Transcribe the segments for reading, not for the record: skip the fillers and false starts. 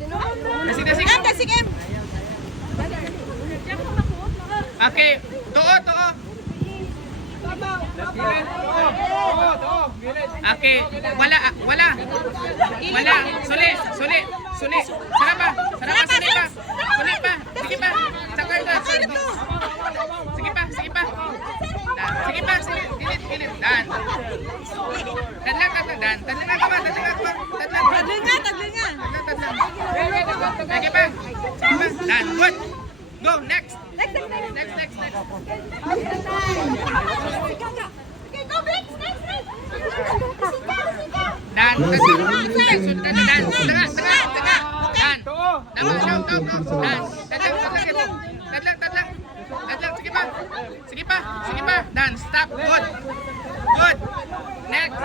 Dasig M. Okay, tuo. Okay, wala. Suli. Sarap pa. Suli pa. Sige pa. Sakay ka. Sige pa. Dilit. Dan. Tadlang ka ba? Taglinga. Sige pa. Dan. Good. Go, next. Next. Okay, go, Vince. Next. Dan. Sige pa. Dan, stop. Good. Next.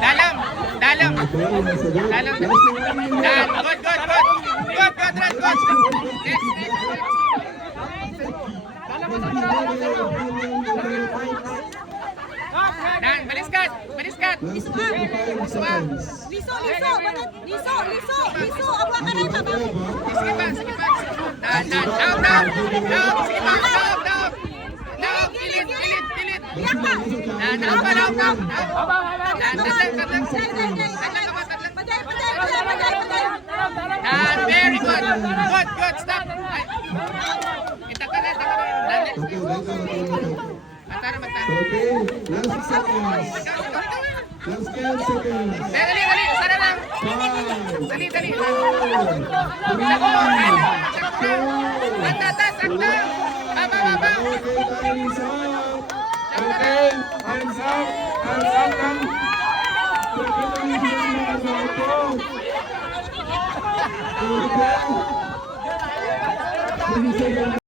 Dalam. Dan. Good. Next. Dan, baliskat. Liso. Aba ka rin, babae. Sige pa. Dan. Down. Sige pa. Down. Pilit. Iyak ka. Down. Dan, very good. Good. Stop. Kita ka na. Matara. Okay, last seconds. Last 10 seconds. Dali. Sana lang. 5, Dali. 4, 3, Sakta. Baba. okay, time is up. Okay, hands up lang. Okay.